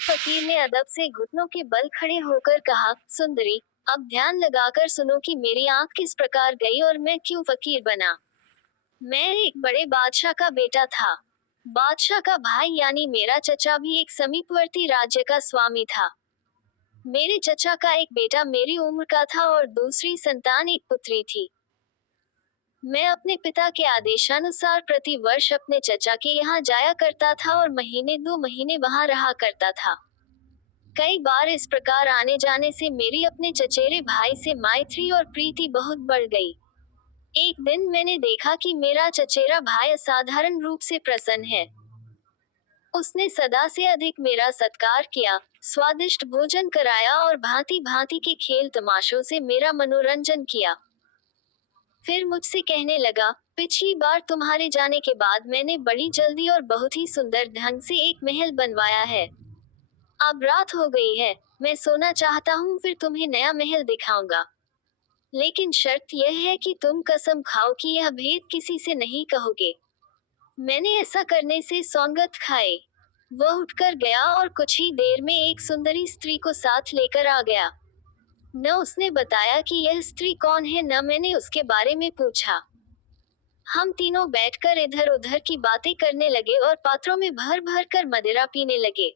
फकीर ने अदब से घुटनों के बल खड़े होकर कहा, सुंदरी, अब ध्यान लगाकर सुनो कि मेरी आंख किस प्रकार गई और मैं क्यों फकीर बना। मैं एक बड़े बादशाह का बेटा था। बादशाह का भाई यानी मेरा चचा भी एक समीपवर्ती राज्य का स्वामी था। मेरे चचा का एक बेटा मेरी उम्र का था और दूसरी संतान एक पुत्री थी। मैं अपने पिता के आदेशानुसार प्रति वर्ष अपने चचा के यहाँ जाया करता था और महीने 2 महीने वहाँ रहा करता था। कई बार इस प्रकार आने जाने से मेरी अपने चचेरे भाई से मैत्री और प्रीति बहुत बढ़ गई। एक दिन मैंने देखा कि मेरा चचेरा भाई असाधारण रूप से प्रसन्न है। उसने सदा से अधिक मेरा सत्कार किया, स्वादिष्ट भोजन कराया और भांति भांति के खेल तमाशों से मेरा मनोरंजन किया। फिर मुझसे कहने लगा, पिछली बार तुम्हारे जाने के बाद मैंने बड़ी जल्दी और बहुत ही सुंदर ढंग से एक महल बनवाया है। अब रात हो गई है, मैं सोना चाहता हूँ, फिर तुम्हें नया महल दिखाऊंगा। लेकिन शर्त यह है कि तुम कसम खाओ कि यह भेद किसी से नहीं कहोगे। मैंने ऐसा करने से सौगंध खाए। वह उठकर गया और कुछ ही देर में एक सुंदरी स्त्री को साथ लेकर आ गया। न उसने बताया कि यह स्त्री कौन है, न मैंने उसके बारे में पूछा। हम तीनों बैठकर इधर उधर की बातें करने लगे और पात्रों में भर भर कर मदिरा पीने लगे।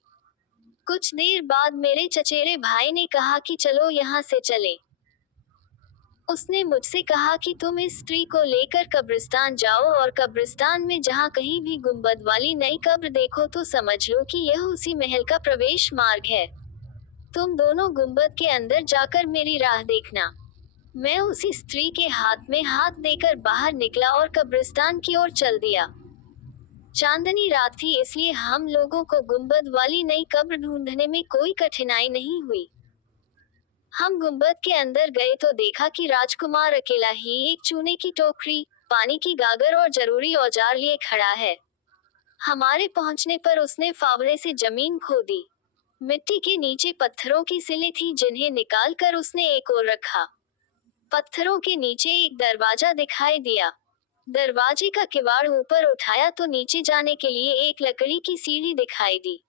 कुछ देर बाद मेरे चचेरे भाई ने कहा कि चलो यहाँ से चलें। उसने मुझसे कहा कि तुम इस स्त्री को लेकर कब्रिस्तान जाओ और कब्रिस्तान में जहाँ कहीं भी गुंबद वाली नई कब्र देखो तो समझ लो कि यह उसी महल का प्रवेश मार्ग है। तुम दोनों गुंबद के अंदर जाकर मेरी राह देखना। मैं उसी स्त्री के हाथ में हाथ देकर बाहर निकला और कब्रिस्तान की ओर चल दिया। चांदनी रात थी, इसलिए हम लोगों को गुंबद वाली नई कब्र ढूंढने में कोई कठिनाई नहीं हुई। हम गुंबद के अंदर गए तो देखा कि राजकुमार अकेला ही एक चूने की टोकरी, पानी की गागर और जरूरी औजार लिए खड़ा है। हमारे पहुंचने पर उसने फावड़े से जमीन खोदी। मिट्टी के नीचे पत्थरों की सिलें थी, जिन्हें निकाल कर उसने एक ओर रखा। पत्थरों के नीचे एक दरवाजा दिखाई दिया। दरवाजे का किवाड़ ऊपर उठाया तो नीचे जाने के लिए एक लकड़ी की सीढ़ी दिखाई दी।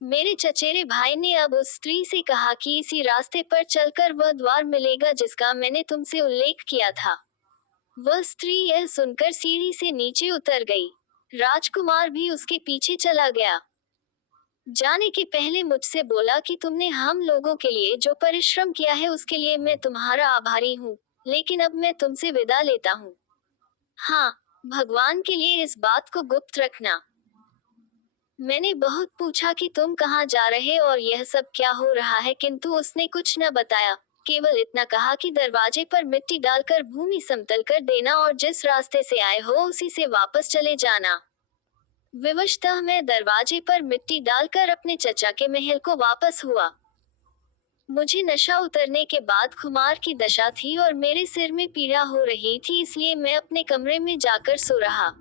मेरे चचेरे भाई ने अब उस स्त्री से कहा कि इसी रास्ते पर चलकर वह द्वार मिलेगा जिसका मैंने तुमसे उल्लेख किया था। वह स्त्री यह सुनकर सीढ़ी से नीचे उतर गई। राजकुमार भी उसके पीछे चला गया। जाने के पहले मुझसे बोला कि तुमने हम लोगों के लिए जो परिश्रम किया है उसके लिए मैं तुम्हारा आभारी हूँ, लेकिन अब मैं तुमसे विदा लेता हूँ। हाँ, भगवान के लिए इस बात को गुप्त रखना। मैंने बहुत पूछा कि तुम कहाँ जा रहे और यह सब क्या हो रहा है, किंतु उसने कुछ न बताया। केवल इतना कहा कि दरवाजे पर मिट्टी डालकर भूमि समतल कर देना और जिस रास्ते से आए हो उसी से वापस चले जाना। विवशतः मैं दरवाजे पर मिट्टी डालकर अपने चचा के महल को वापस हुआ। मुझे नशा उतरने के बाद खुमार की दशा थी और मेरे सिर में पीड़ा हो रही थी, इसलिए मैं अपने कमरे में जाकर सो रहा।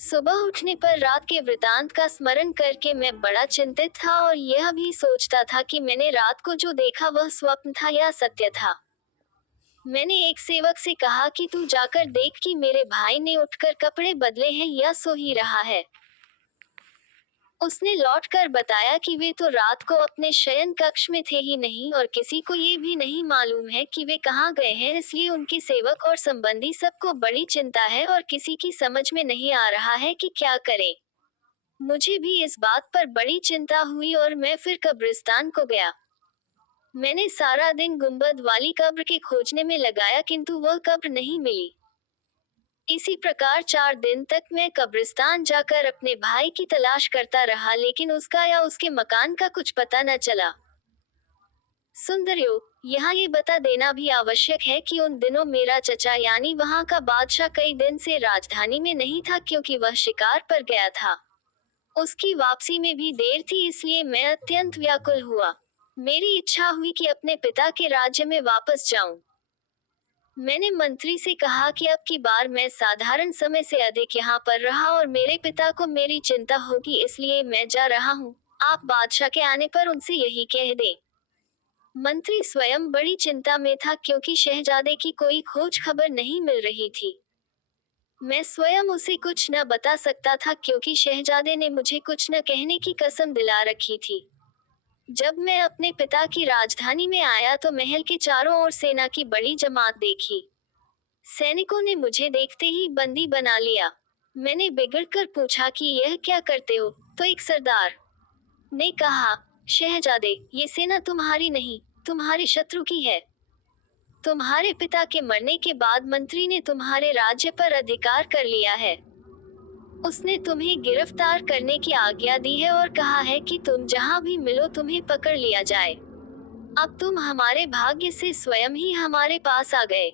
सुबह उठने पर रात के वृतांत का स्मरण करके मैं बड़ा चिंतित था और यह भी सोचता था कि मैंने रात को जो देखा वह स्वप्न था या सत्य था। मैंने एक सेवक से कहा कि तू जाकर देख कि मेरे भाई ने उठकर कपड़े बदले हैं या सो ही रहा है। उसने लौटकर बताया कि वे तो रात को अपने शयन कक्ष में थे ही नहीं और किसी को ये भी नहीं मालूम है कि वे कहाँ गए हैं, इसलिए उनके सेवक और संबंधी सबको बड़ी चिंता है और किसी की समझ में नहीं आ रहा है कि क्या करें। मुझे भी इस बात पर बड़ी चिंता हुई और मैं फिर कब्रिस्तान को गया। मैंने सारा दिन गुंबद वाली कब्र के खोजने में लगाया, किंतु वह कब्र नहीं मिली। इसी प्रकार 4 दिन तक मैं कब्रिस्तान जाकर अपने भाई की तलाश करता रहा, लेकिन उसका या उसके मकान का कुछ पता न चला। सुंदरियो, यहाँ ये बता देना भी आवश्यक है कि उन दिनों मेरा चचा यानी वहाँ का बादशाह कई दिन से राजधानी में नहीं था, क्योंकि वह शिकार पर गया था। उसकी वापसी में भी देर थी, इसलिए मैं अत्यंत व्याकुल हुआ। मेरी इच्छा हुई कि अपने पिता के राज्य में वापस जाऊं। मैंने मंत्री से कहा कि अब की बार मैं साधारण समय से अधिक यहाँ पर रहा और मेरे पिता को मेरी चिंता होगी, इसलिए मैं जा रहा हूँ। आप बादशाह के आने पर उनसे यही कह दें। मंत्री स्वयं बड़ी चिंता में था, क्योंकि शहजादे की कोई खोज खबर नहीं मिल रही थी। मैं स्वयं उसे कुछ न बता सकता था क्योंकि शहजादे ने मुझे कुछ न कहने की कसम दिला रखी थी। जब मैं अपने पिता की राजधानी में आया तो महल के चारों ओर सेना की बड़ी जमात देखी। सैनिकों ने मुझे देखते ही बंदी बना लिया। मैंने बिगड़कर पूछा कि यह क्या करते हो? तो एक सरदार ने कहा, शहजादे, ये सेना तुम्हारी नहीं, तुम्हारे शत्रु की है। तुम्हारे पिता के मरने के बाद मंत्री ने तुम्हारे राज्य पर अधिकार कर लिया है। उसने तुम्हें गिरफ्तार करने की आज्ञा दी है और कहा है कि तुम जहां भी मिलो तुम्हें पकड़ लिया जाए। अब तुम हमारे भाग्य से स्वयं ही हमारे पास आ गए।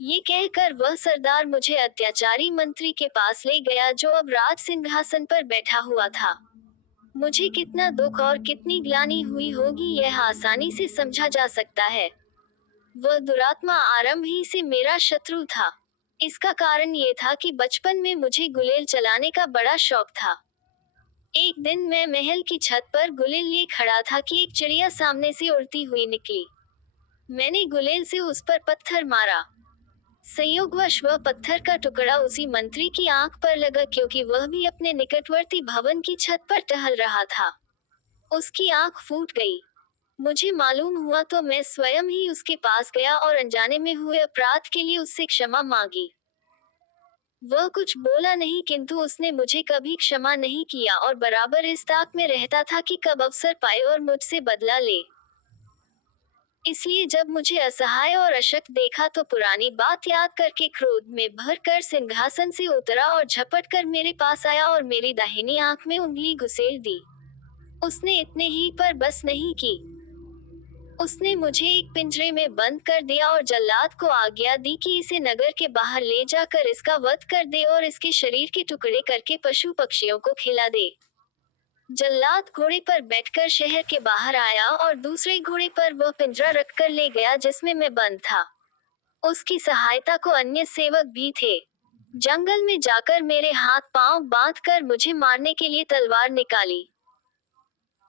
ये कहकर वह सरदार मुझे अत्याचारी मंत्री के पास ले गया जो अब राज सिंहासन पर बैठा हुआ था। मुझे कितना दुख और कितनी ग्लानि हुई होगी यह आसानी से समझा जा सकता है। वह दुरात्मा आरंभ ही से मेरा शत्रु था। इसका कारण ये था कि बचपन में मुझे गुलेल चलाने का बड़ा शौक था। एक दिन मैं महल की छत पर गुलेल लिए खड़ा था कि एक चिड़िया सामने से उड़ती हुई निकली। मैंने गुलेल से उस पर पत्थर मारा। संयोगवश वह पत्थर का टुकड़ा उसी मंत्री की आंख पर लगा क्योंकि वह भी अपने निकटवर्ती भवन की छत पर टहल रहा था। उसकी आंख फूट गई। मुझे मालूम हुआ तो मैं स्वयं ही उसके पास गया और अनजाने में हुए अपराध के लिए उससे क्षमा मांगी। वह कुछ बोला नहीं किंतु उसने मुझे कभी क्षमा नहीं किया और बराबर इस ताक में रहता था कि कब अवसर पाए और मुझसे बदला ले। इसलिए जब मुझे असहाय और अशक्त देखा तो पुरानी बात याद करके क्रोध में भर कर सिंहासन से उतरा और झपट कर मेरे पास आया और मेरी दाहिनी आंख में उंगली घुसेड़ दी। उसने इतने ही पर बस नहीं की। उसने मुझे एक पिंजरे में बंद कर दिया और जल्लाद को आज्ञा दी कि इसे नगर के बाहर ले जाकर इसका वध कर दे और इसके शरीर के टुकड़े करके पशु पक्षियों को खिला दे। जल्लाद घोड़े पर बैठकर शहर के बाहर आया और दूसरे घोड़े पर वह पिंजरा रखकर ले गया जिसमें मैं बंद था। उसकी सहायता को अन्य सेवक भी थे। जंगल में जाकर मेरे हाथ पांव बांधकर मुझे मारने के लिए तलवार निकाली।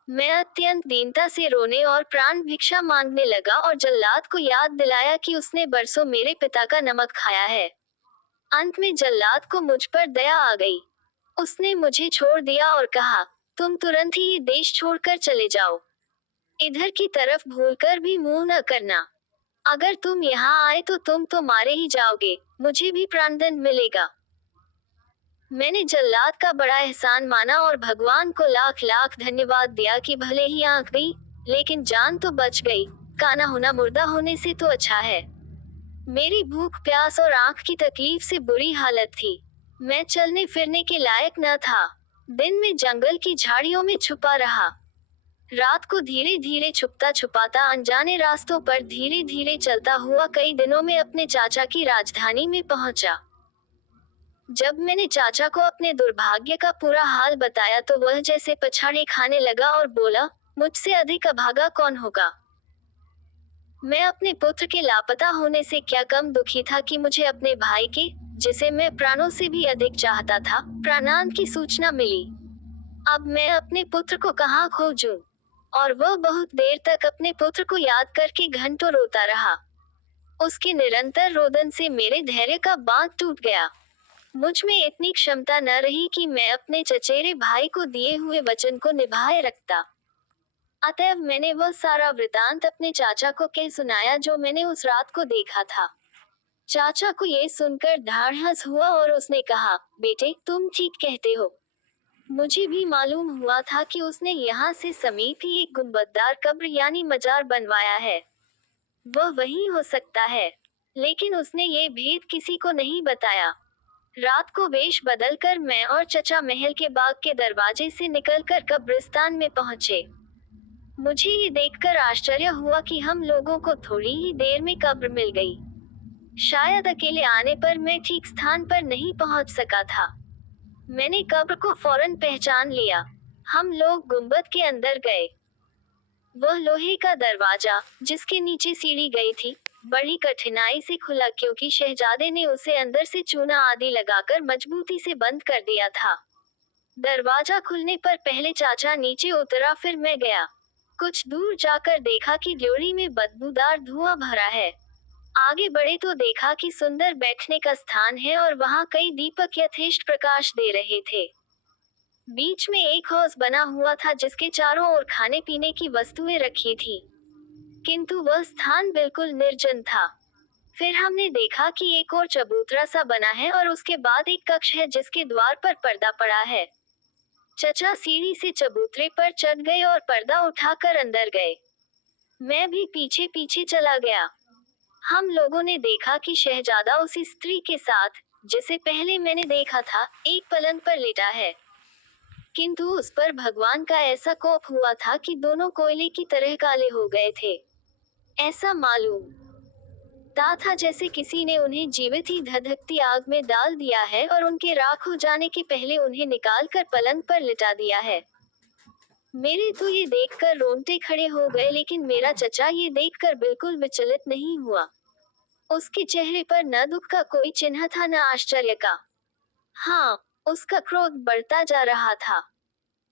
मैं अत्यंत दीनता से रोने और प्राण भिक्षा मांगने लगा और जल्लाद को याद दिलाया कि उसने बरसों मेरे पिता का नमक खाया है। अंत में जल्लाद को मुझ पर दया आ गई। उसने मुझे छोड़ दिया और कहा, तुम तुरंत ही ये देश छोड़कर चले जाओ। इधर की तरफ भूलकर भी मुंह न करना। अगर तुम यहाँ आए तो तुम तो मारे ही जाओगे, मुझे भी प्राणदंड मिलेगा। मैंने जल्लाद का बड़ा एहसान माना और भगवान को लाख लाख धन्यवाद दिया कि भले ही आंख गई, लेकिन जान तो बच गई। काना होना मुर्दा होने से तो अच्छा है। मेरी भूख प्यास और आंख की तकलीफ से बुरी हालत थी। मैं चलने फिरने के लायक न था। दिन में जंगल की झाड़ियों में छुपा रहा। रात को धीरे धीरे छुपता छुपाता अनजाने रास्तों पर धीरे धीरे चलता हुआ कई दिनों में अपने चाचा की राजधानी में पहुंचा। जब मैंने चाचा को अपने दुर्भाग्य का पूरा हाल बताया तो वह जैसे पछाड़े खाने लगा और बोला, मुझसे अधिक अभागा कौन होगा। मैं अपने पुत्र के लापता होने से क्या कम दुखी था कि मुझे अपने भाई के, जिसे मैं प्राणों से भी अधिक चाहता था, प्राणांत की सूचना मिली। अब मैं अपने पुत्र को कहाँ खोजूं? और वह बहुत देर तक अपने पुत्र को याद करके घंटों रोता रहा। उसके निरंतर रोदन से मेरे धैर्य का बांध टूट गया। मुझ में इतनी क्षमता न रही कि मैं अपने चचेरे भाई को दिए हुए वचन को निभाए रखता। अतएव मैंने वह सारा वृतांत अपने चाचा को कह सुनाया जो मैंने उस रात को देखा था। चाचा को ये सुनकर ढाढ़स हुआ और उसने कहा, बेटे, तुम ठीक कहते हो। मुझे भी मालूम हुआ था कि उसने यहाँ से समीप ही एक गुंबददार कब्र यानी मजार बनवाया है। वह वही हो सकता है। लेकिन उसने ये भेद किसी को नहीं बताया। रात को वेश बदलकर मैं और चचा महल के बाग के दरवाजे से निकलकर कब्रिस्तान में पहुंचे। मुझे ये देखकर आश्चर्य हुआ कि हम लोगों को थोड़ी ही देर में कब्र मिल गई। शायद अकेले आने पर मैं ठीक स्थान पर नहीं पहुंच सका था। मैंने कब्र को फौरन पहचान लिया। हम लोग गुंबद के अंदर गए। वह लोहे का दरवाजा, जिसके नीचे सीढ़ी गई थी, बड़ी कठिनाई से खुला क्योंकि शहजादे ने उसे अंदर से चूना आदि लगाकर मजबूती से बंद कर दिया था। दरवाजा खुलने पर पहले चाचा नीचे उतरा, फिर मैं गया। कुछ दूर जाकर देखा कि ड्योढ़ी में बदबूदार धुआं भरा है। आगे बढ़े तो देखा कि सुंदर बैठने का स्थान है और वहां कई दीपक यथेष्ट प्रकाश दे रहे थे। बीच में एक हौज बना हुआ था जिसके चारों ओर खाने पीने की वस्तुएं रखी थी, किंतु वह स्थान बिल्कुल निर्जन था। फिर हमने देखा कि एक और चबूतरा सा बना है और उसके बाद एक कक्ष है जिसके द्वार पर पर्दा पड़ा है। चचा सीढ़ी से चबूतरे पर चढ़ गए और पर्दा उठाकर अंदर गए। मैं भी पीछे पीछे चला गया। हम लोगों ने देखा कि शहजादा उसी स्त्री के साथ, जिसे पहले मैंने देखा था, एक पलंग पर लेटा है। किंतु उस पर भगवान का ऐसा कोप हुआ था कि दोनों कोयले की तरह काले हो गए थे। ऐसा मालूम था जैसे किसी ने उन्हें जीवित ही धधकती आग में डाल दिया है और उनके राख हो जाने के पहले उन्हें निकाल कर पलंग पर लिटा दिया है। मेरे तो ये देखकर रोंगटे खड़े हो गए, लेकिन मेरा चचा ये देखकर बिल्कुल विचलित नहीं हुआ। उसके चेहरे पर न दुख का कोई चिन्ह था न आश्चर्य का। हाँ, उसका क्रोध बढ़ता जा रहा था।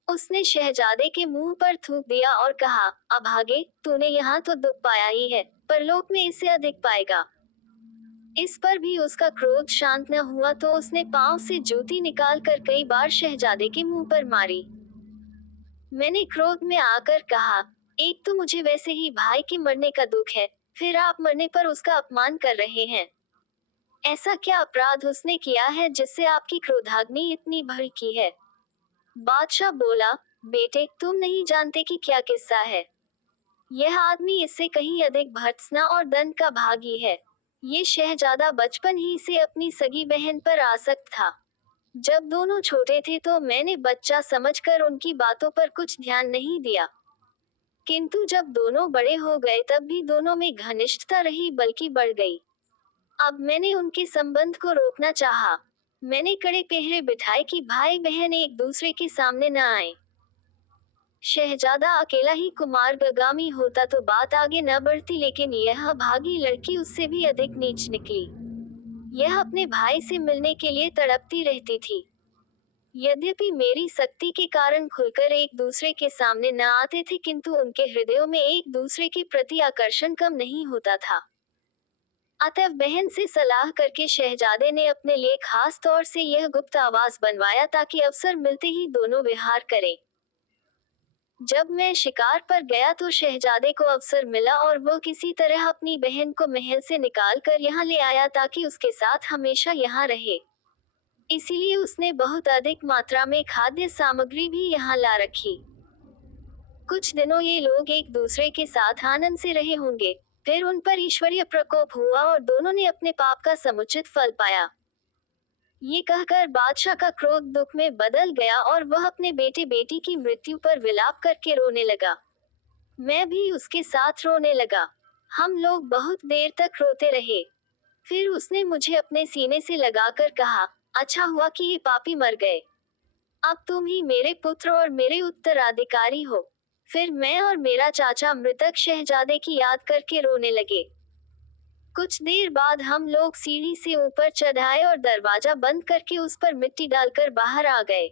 उसने शहजादे के मुंह पर थूक दिया और कहा, अभागे, तूने यहाँ तो दुख पाया ही है, परलोक में इससे अधिक पाएगा। इस पर भी उसका क्रोध शांत न हुआ तो उसने पांव से जूती निकाल कर कई बार शहजादे के मुंह पर मारी। मैंने क्रोध में आकर कहा, एक तो मुझे वैसे ही भाई के मरने का दुख है, फिर आप मरने पर उसका अपमान कर रहे हैं। ऐसा क्या अपराध उसने किया है जिससे आपकी क्रोधाग्नि इतनी भड़की है? बादशाह बोला, बेटे, तुम नहीं जानते कि क्या किस्सा है। यह आदमी इससे कहीं अधिक भर्त्सना और दंड का भागी है। ये शहजादा बचपन ही से अपनी सगी बहन पर आसक्त था। जब दोनों छोटे थे तो मैंने बच्चा समझकर उनकी बातों पर कुछ ध्यान नहीं दिया, किंतु जब दोनों बड़े हो गए तब भी दोनों में घनिष्ठता रही बल्कि बढ़ गई। अब मैंने उनके संबंध को रोकना चाहा। मैंने कड़े पहरे बिठाए कि भाई बहन एक दूसरे के सामने न आए। शहजादा अकेला ही कुमार्गामी होता तो बात आगे न बढ़ती, लेकिन यह भागी लड़की उससे भी अधिक नीच निकली। यह अपने भाई से मिलने के लिए तड़पती रहती थी। यद्यपि मेरी सख्ती के कारण खुलकर एक दूसरे के सामने न आते थे, किंतु उनके हृदयों में एक दूसरे के प्रति आकर्षण कम नहीं होता था। अतः बहन से सलाह करके शहजादे ने अपने लिए खास तौर से यह गुप्त आवास बनवाया ताकि अवसर मिलते ही दोनों विहार करें। जब मैं शिकार पर गया तो शहजादे को अवसर मिला और वो किसी तरह अपनी बहन को महल से निकाल कर यहाँ ले आया ताकि उसके साथ हमेशा यहाँ रहे। इसीलिए उसने बहुत अधिक मात्रा में खाद्य सामग्री भी यहाँ ला रखी। कुछ दिनों ये लोग एक दूसरे के साथ आनंद से रहे होंगे, फिर उन पर ईश्वरीय प्रकोप हुआ और दोनों ने अपने पाप का समुचित फल पाया। ये कहकर बादशाह का क्रोध दुख में बदल गया और वह अपने बेटे बेटी की मृत्यु पर विलाप करके रोने लगा। मैं भी उसके साथ रोने लगा। हम लोग बहुत देर तक रोते रहे। फिर उसने मुझे अपने सीने से लगाकर कहा, अच्छा हुआ कि ये पापी मर गए। अब तुम ही मेरे पुत्र और मेरे उत्तराधिकारी हो। फिर मैं और मेरा चाचा मृतक शहजादे की याद करके रोने लगे। कुछ देर बाद हम लोग सीढ़ी से ऊपर चढ़ आए और दरवाजा बंद करके उस पर मिट्टी डालकर बाहर आ गए।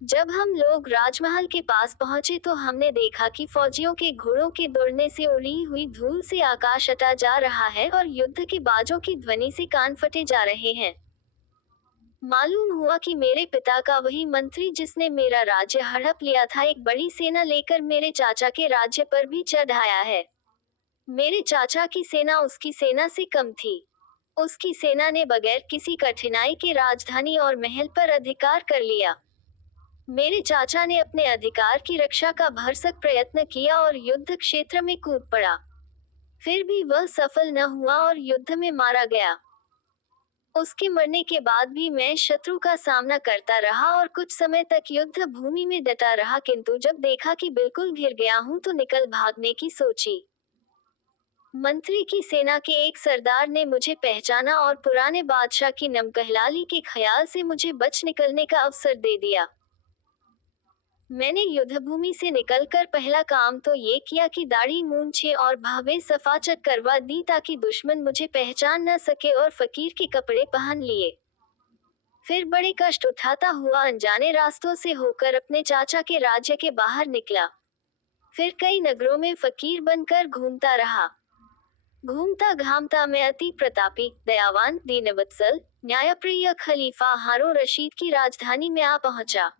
जब हम लोग राजमहल के पास पहुंचे तो हमने देखा कि फौजियों के घोड़ों के दौड़ने से उड़ी हुई धूल से आकाश अटा जा रहा है और युद्ध के बाजों की ध्वनि से कान फटे जा रहे हैं। मालूम हुआ कि मेरे पिता का वही मंत्री जिसने मेरा राज्य हड़प लिया था एक बड़ी सेना लेकर मेरे चाचा के राज्य पर भी चढ़ आया है। मेरे चाचा की सेना उसकी सेना से कम थी। उसकी सेना ने बगैर किसी कठिनाई के राजधानी और महल पर अधिकार कर लिया। मेरे चाचा ने अपने अधिकार की रक्षा का भरसक प्रयत्न किया और युद्ध क्षेत्र में कूद पड़ा। फिर भी वह सफल न हुआ और युद्ध में मारा गया। उसके मरने के बाद भी मैं शत्रु का सामना करता रहा और कुछ समय तक युद्ध भूमि में डटा रहा, किंतु जब देखा कि बिल्कुल घिर गया हूं तो निकल भागने की सोची। मंत्री की सेना के एक सरदार ने मुझे पहचाना और पुराने बादशाह की नमकहलाली के ख्याल से मुझे बच निकलने का अवसर दे दिया। मैंने युद्धभूमि से निकलकर पहला काम तो ये किया कि दाढ़ी मूंछे और भावे सफाचट करवा दी ताकि दुश्मन मुझे पहचान न सके और फकीर के कपड़े पहन लिए। फिर बड़े कष्ट उठाता हुआ अनजाने रास्तों से होकर अपने चाचा के राज्य के बाहर निकला। फिर कई नगरों में फकीर बनकर घूमता रहा। घूमता घामता मैं अति प्रतापी, दयावान, दीनवत्सल, न्यायप्रिय खलीफा हारून रशीद की राजधानी में आ पहुंचा।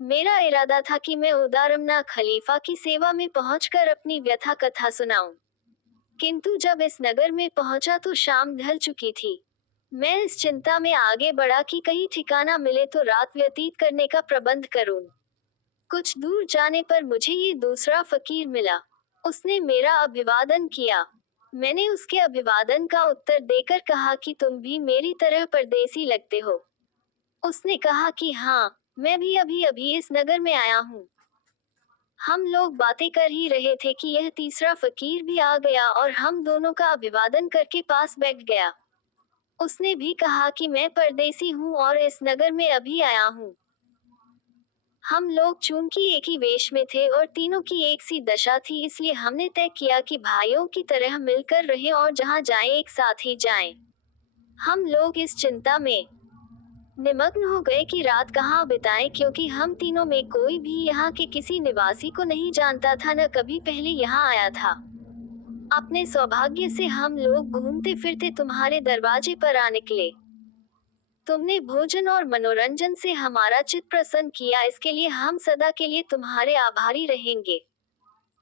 मेरा इरादा था कि मैं उदारमना खलीफा की सेवा में पहुंचकर अपनी व्यथा कथा सुनाऊं। किंतु जब इस नगर में पहुंचा तो शाम ढल चुकी थी। मैं इस चिंता में आगे बढ़ा कि कहीं ठिकाना मिले तो रात व्यतीत करने का प्रबंध करूं। कुछ दूर जाने पर मुझे ये दूसरा फकीर मिला। उसने मेरा अभिवादन किया। मैंने उसके अभिवादन का उत्तर देकर कहा कि तुम भी मेरी तरह परदेसी लगते हो। उसने कहा कि हाँ, मैं भी अभी अभी इस नगर में आया हूँ। हम लोग बातें कर ही रहे थे कि यह तीसरा फकीर भी आ गया और हम दोनों का अभिवादन करके पास बैठ गया। उसने भी कहा कि मैं परदेसी हूँ और इस नगर में अभी आया हूँ। हम लोग चूंकि एक ही वेश में थे और तीनों की एक सी दशा थी, इसलिए हमने तय किया कि भाइयों की तरह मिलकर रहें और जहाँ जाएं एक साथ ही जाएं। हम लोग इस चिंता में निमग्न हो गए कि रात कहाँ बिताएं, क्योंकि हम तीनों में कोई भी यहाँ के किसी निवासी को नहीं जानता था, न कभी पहले यहाँ आया था। अपने सौभाग्य से हम लोग घूमते फिरते तुम्हारे दरवाजे पर आ निकले। तुमने भोजन और मनोरंजन से हमारा चित्त प्रसन्न किया, इसके लिए हम सदा के लिए तुम्हारे आभारी रहेंगे।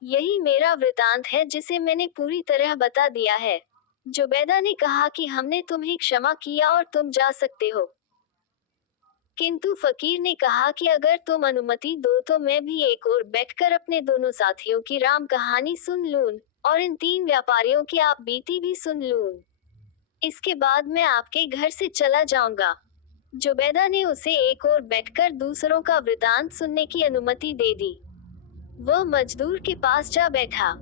यही मेरा वृतांत है जिसे मैंने पूरी तरह बता दिया है। जुबैदा ने कहा कि हमने तुम्हें क्षमा किया और तुम जा सकते हो। किंतु फकीर ने कहा कि अगर तुम अनुमति दो तो मैं भी एक और बैठकर अपने दोनों साथियों की राम कहानी सुन लूं, और इन 3 व्यापारियों की आप बीती भी सुन लूं। इसके बाद मैं आपके घर से चला जाऊंगा। जुबैदा ने उसे एक और बैठकर दूसरों का वृतांत सुनने की अनुमति दे दी। वह मजदूर के पास जा बैठा।